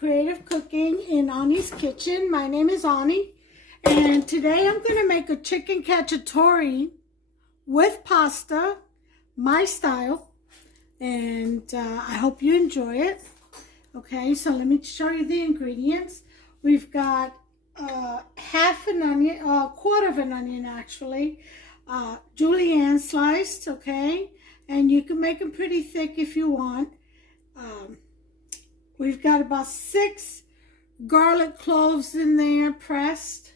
Creative Cooking in Ani's Kitchen. My name is Ani, and today I'm going to make a chicken cacciatore with pasta, my style, and I hope you enjoy it. Okay, so let me show you the ingredients. We've got half an onion, quarter of an onion actually, julienne sliced, okay, and you can make them pretty thick if you want. We've got about 6 garlic cloves in there pressed.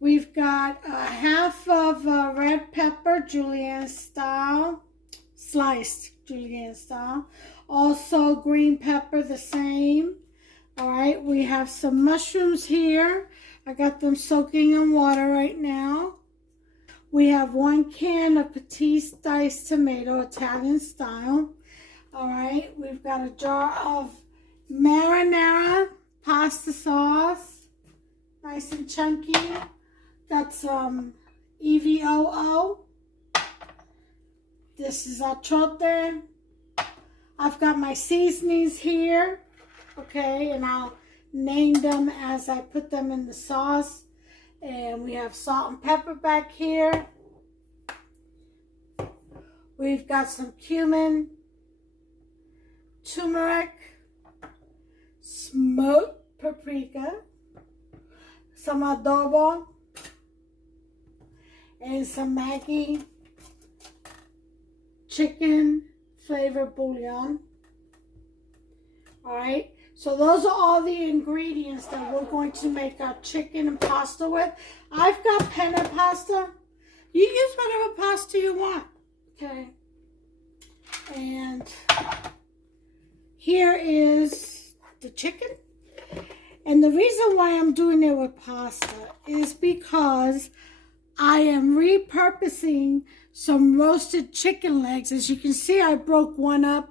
We've got half of red pepper, julienne style, sliced julienne style. Also green pepper, the same. All right, we have some mushrooms here. I got them soaking in water right now. We have 1 can of petite diced tomato, Italian style. All right, we've got a jar of marinara pasta sauce, nice and chunky. Got some EVOO. This is Cacciatore. I've got my seasonings here, okay, and I'll name them as I put them in the sauce. And we have salt and pepper back here. We've got some cumin, turmeric, smoked paprika, some adobo, and some Maggi chicken flavored bouillon. All right, so those are all the ingredients that we're going to make our chicken and pasta with. I've got penne pasta. You use whatever pasta you want, okay? And here is the chicken. And the reason why I'm doing it with pasta is because I am repurposing some roasted chicken legs. As you can see, I broke one up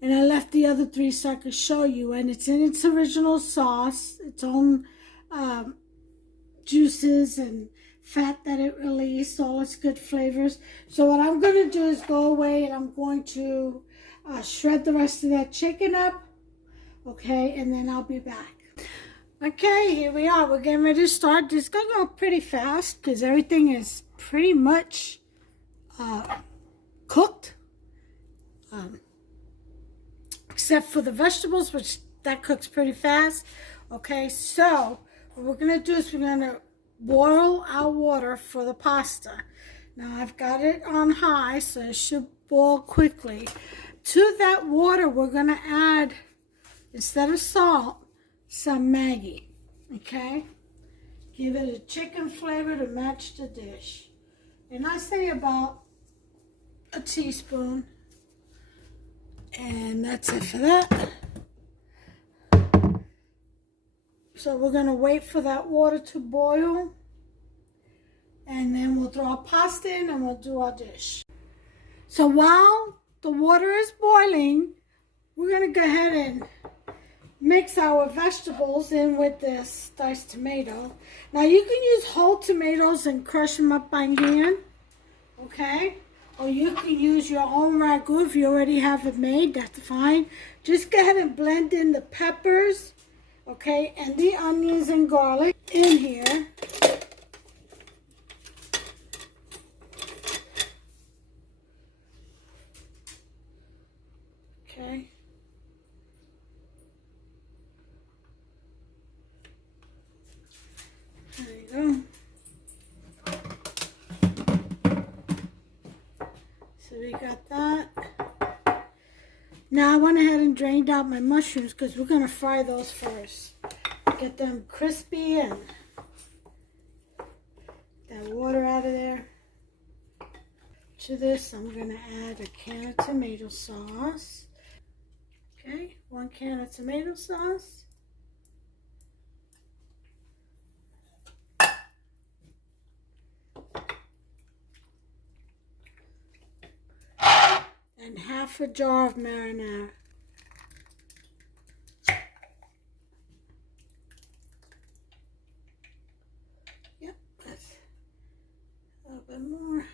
and I left the other 3 so I could show you. And it's in its original sauce, its own juices and fat that it released, all its good flavors. So what I'm going to do is go away and I'm going to shred the rest of that chicken up, okay, and then I'll be back. Okay, here we are. We're getting ready to start. This is going to go pretty fast because everything is pretty much cooked, except for the vegetables, which that cooks pretty fast. Okay, so what we're going to do is we're going to boil our water for the pasta. Now I've got it on high, so it should boil quickly. To that water, we're going to add, instead of salt, some Maggi, okay? Give it a chicken flavor to match the dish. And I say about a teaspoon. And that's it for that. So we're going to wait for that water to boil. And then we'll throw our pasta in and we'll do our dish. So while the water is boiling, we're going to go ahead and mix our vegetables in with this diced tomato. Now you can use whole tomatoes and crush them up by hand, okay? Or you can use your own ragu if you already have it made, that's fine. Just go ahead and blend in the peppers, okay, and the onions and garlic in here. Okay. There you go. So we got that. Now I went ahead and drained out my mushrooms because we're going to fry those first. Get them crispy and that water out of there. To this, I'm going to add a can of tomato sauce. Okay, 1 can of tomato sauce. And half a jar of marinara. Yep, that's a little bit more.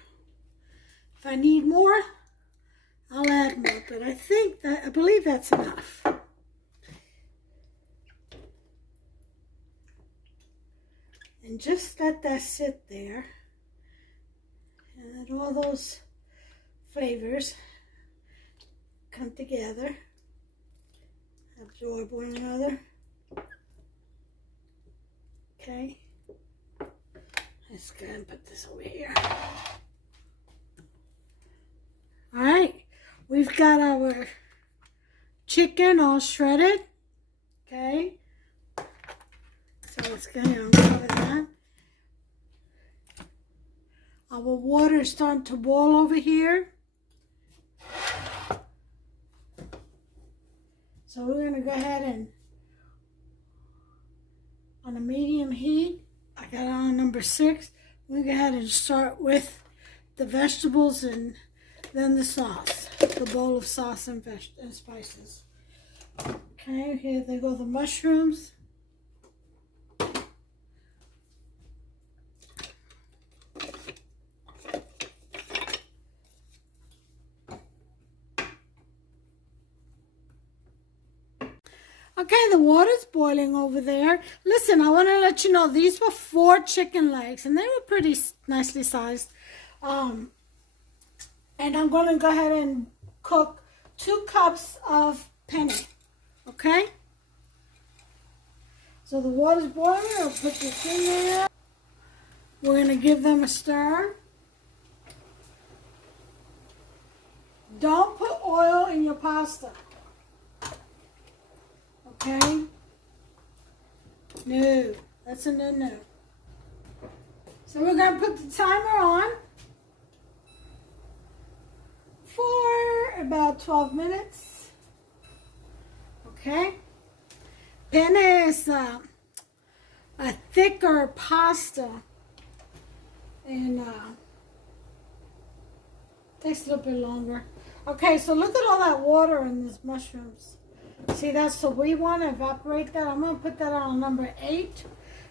If I need more, I'll add more, but I believe that's enough. And just let that sit there. And let all those flavors come together, absorb one another. Okay. Let's go ahead and put this over here. All right. We've got our chicken all shredded. Okay. So let's go ahead and cover that. Our water is starting to boil over here. So we're going to go ahead and, on a medium heat, I got it on number 6. We're going to go ahead and start with the vegetables and then the sauce, the bowl of sauce and spices. Okay, here they go, the mushrooms. Okay, the water's boiling over there. Listen, I want to let you know these were 4 chicken legs and they were pretty nicely sized. And I'm going to go ahead and cook 2 cups of penne. Okay? So the water's boiling. I'll put this in there. We're going to give them a stir. Don't put oil in your pasta. Okay? No, that's a no-no. So we're going to put the timer on for about 12 minutes. Okay? Penne is a thicker pasta and takes a little bit longer. Okay, so look at all that water in these mushrooms. See, that's the we want to evaporate that. I'm going to put that on number 8,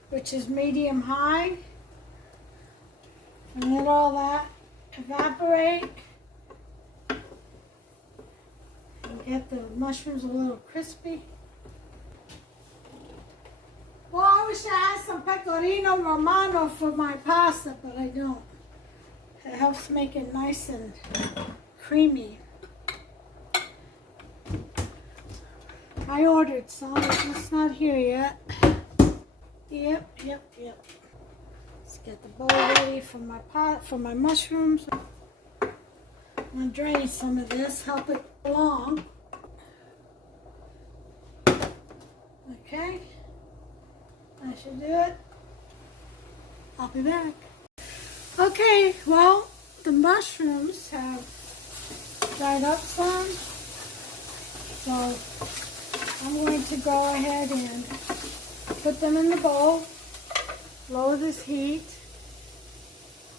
which is medium high. And let all that evaporate. And get the mushrooms a little crispy. Well, I wish I had some pecorino romano for my pasta, but I don't. It helps make it nice and creamy. I ordered some, it's not here yet. Yep. Let's get the bowl ready for my pot, for my mushrooms. I'm gonna drain some of this, help it along. Okay, I should do it. I'll be back. Okay, well, the mushrooms have dried up some, so I'm going to go ahead and put them in the bowl, lower this heat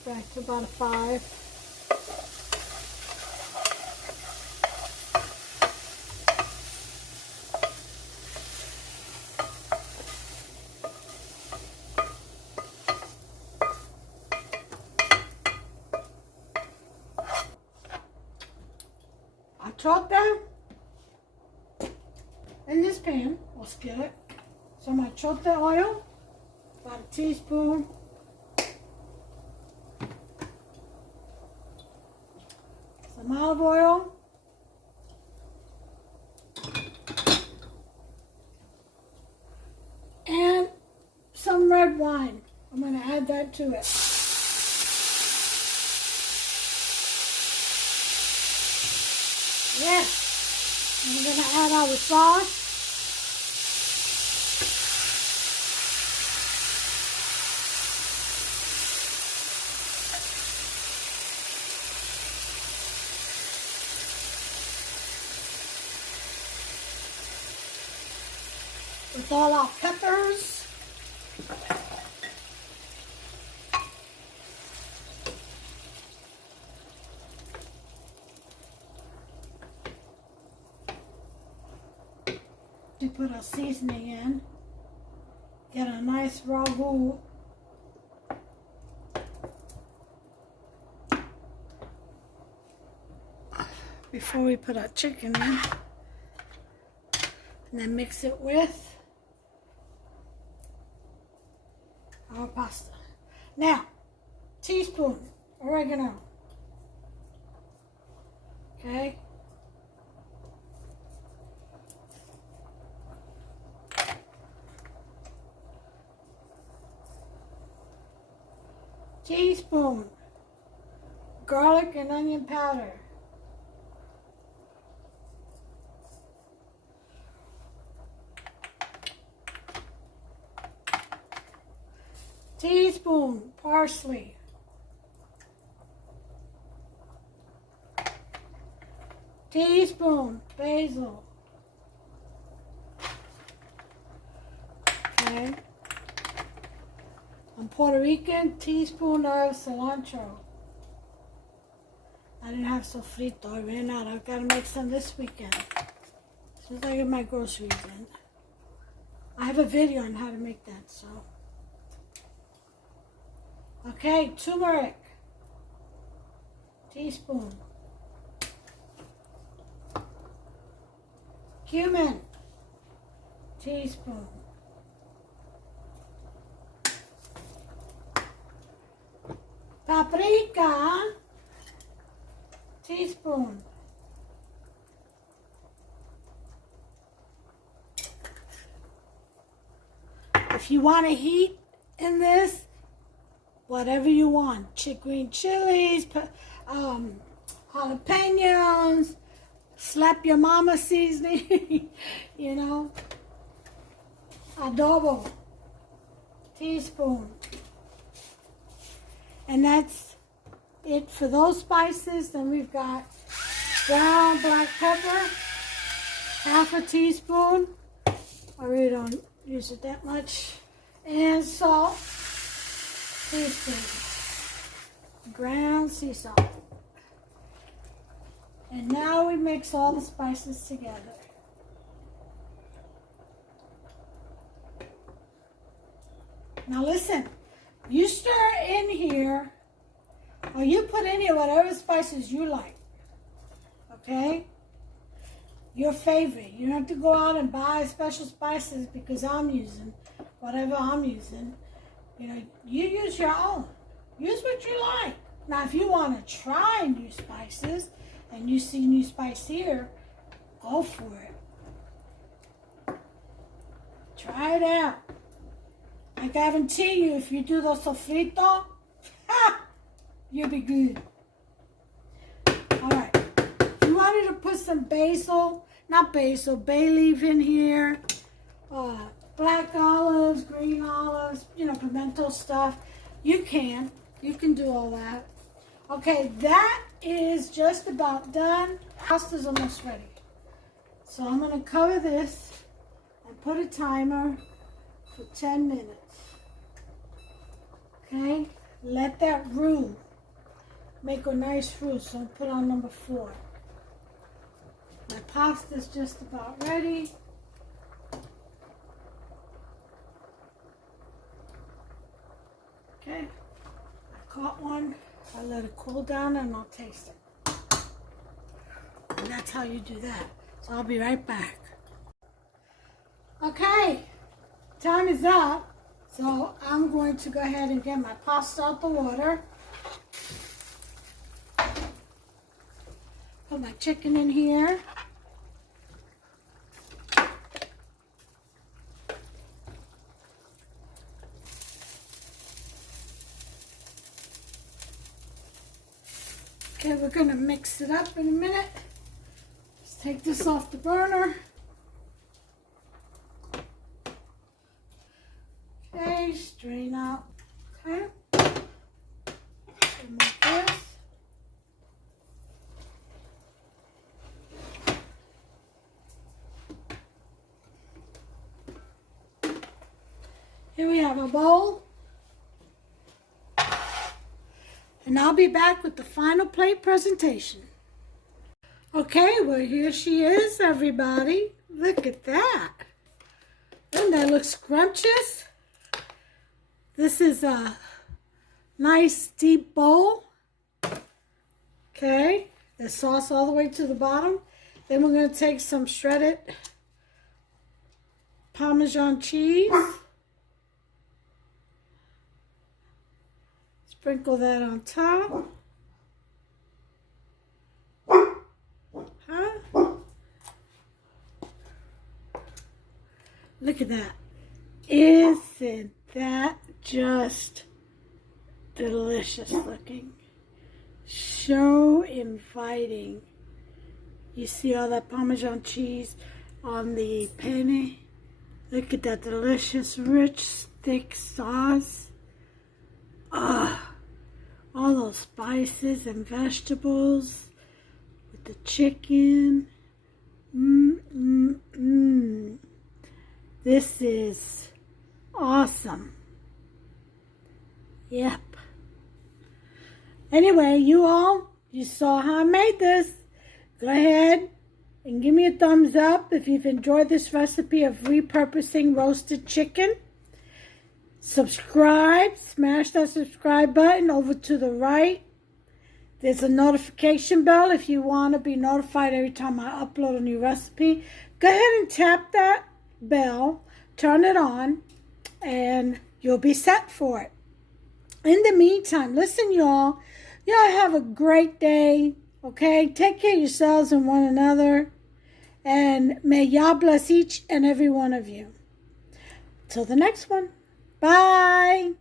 back to about a 5. I chopped them in this pan, or skillet. So I'm going to chop the oil, about a teaspoon. Some olive oil. And some red wine. I'm going to add that to it. Yes. I'm going to add our sauce. With all our peppers. To put our seasoning in. Get a nice ragu. before we put our chicken in. And then mix it with our pasta. Now, teaspoon oregano. Okay. Teaspoon garlic and onion powder. Teaspoon parsley. Teaspoon basil. Okay. I'm Puerto Rican, teaspoon of cilantro. I didn't have sofrito. I ran out. I've got to make some this weekend. As soon as I get my groceries in. I have a video on how to make that, so. Okay, turmeric. Teaspoon. Cumin. Teaspoon. Paprika. Teaspoon. If you want to heat in this, whatever you want, green chilies, jalapenos, slap your mama seasoning, you know, adobo, teaspoon. And that's it for those spices. Then we've got ground black pepper, half a teaspoon. I really don't use it that much. And salt, teaspoon. Ground sea salt. And now we mix all the spices together. Now listen, you stir in here, or you put in here whatever spices you like, okay? Your favorite. You don't have to go out and buy special spices because I'm using whatever I'm using. You know, you use your own. Use what you like. Now, if you want to try new spices, and you see new spice here, go for it. Try it out. I guarantee you, if you do the sofrito, you'll be good. All right. If you wanted to put some basil, not basil, bay leaf in here, black olives, green olives, you know, pimento stuff, you can. You can do all that. Okay, that is just about done. Pasta's almost ready. So I'm going to cover this and put a timer for 10 minutes. Okay, let that roux make a nice roux. So I'll put on number 4. My pasta's just about ready. Okay, I caught one. I'll let it cool down and I'll taste it. And that's how you do that. So I'll be right back. Okay, time is up. So I'm going to go ahead and get my pasta out the water. Put my chicken in here. Okay, we're going to mix it up in a minute. Let's take this off the burner. Okay, strain out. Okay. Remove this. Here we have a bowl. And I'll be back with the final plate presentation. Okay, well here she is, everybody. Look at that. Doesn't that look scrumptious? This is a nice deep bowl. Okay, the sauce all the way to the bottom. Then we're going to take some shredded Parmesan cheese. Sprinkle that on top. Look at that. Isn't that just delicious looking? So inviting. You see all that Parmesan cheese on the penne? Look at that delicious, rich, thick sauce. Ah, all those spices and vegetables with the chicken. This is awesome. Yep. Anyway, you saw how I made this. Go ahead and give me a thumbs up if you've enjoyed this recipe of repurposing roasted chicken. Subscribe. Smash that subscribe button over to the right. There's a notification bell if you want to be notified every time I upload a new recipe. Go ahead and tap that bell, turn it on, and you'll be set for it. In the meantime, listen, y'all have a great day, okay? Take care of yourselves and one another, and may Yah bless each and every one of you. Till the next one. Bye.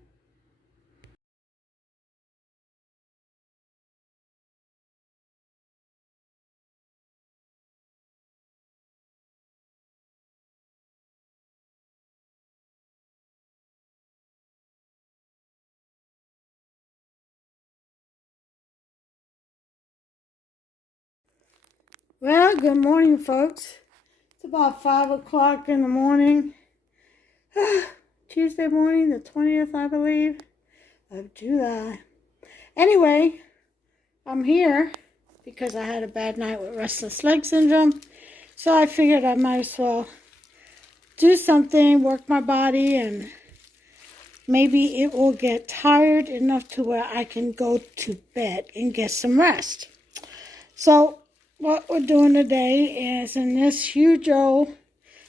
Well, good morning, folks. It's about 5 o'clock in the morning. Tuesday morning, the 20th, I believe, of July. Anyway, I'm here because I had a bad night with restless leg syndrome. So I figured I might as well do something, work my body, and maybe it will get tired enough to where I can go to bed and get some rest. So what we're doing today is in this huge old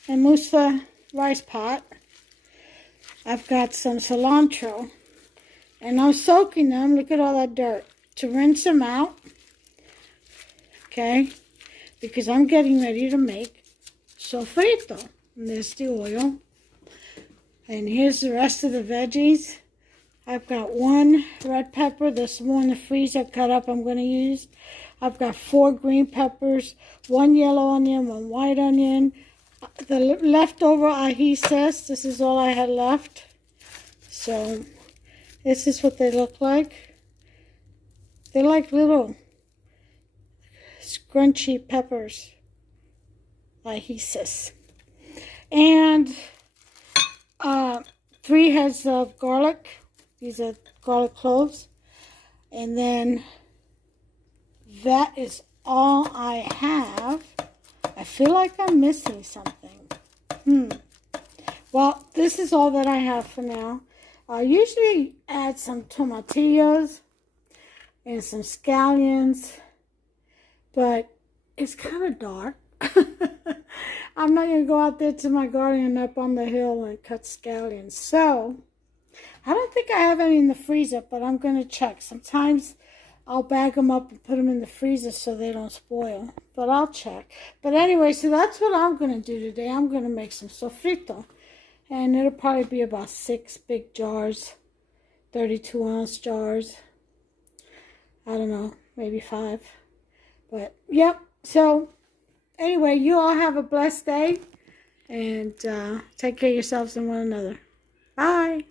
and musa rice pot, I've got some cilantro, and I'm soaking them. Look at all that dirt, to rinse them out, okay, because I'm getting ready to make sofrito. And there's the oil, and here's the rest of the veggies. I've got one red pepper, this one in the freezer cut up I'm going to use. I've got 4 green peppers, 1 yellow onion, 1 white onion. The leftover ají zest, this is all I had left. So this is what they look like. They're like little scrunchy peppers, ají zest. And 3 heads of garlic. These are garlic cloves. And then that is all I have. I feel like I'm missing something. Well, this is all that I have for now. I usually add some tomatillos and some scallions, but it's kind of dark. I'm not going to go out there to my garden up on the hill and cut scallions. So, I don't think I have any in the freezer, but I'm going to check. Sometimes I'll bag them up and put them in the freezer so they don't spoil. But I'll check. But anyway, so that's what I'm going to do today. I'm going to make some sofrito. And it'll probably be about 6 big jars. 32-ounce jars. I don't know. Maybe 5. But, yep. So, anyway, you all have a blessed day. And take care of yourselves and one another. Bye.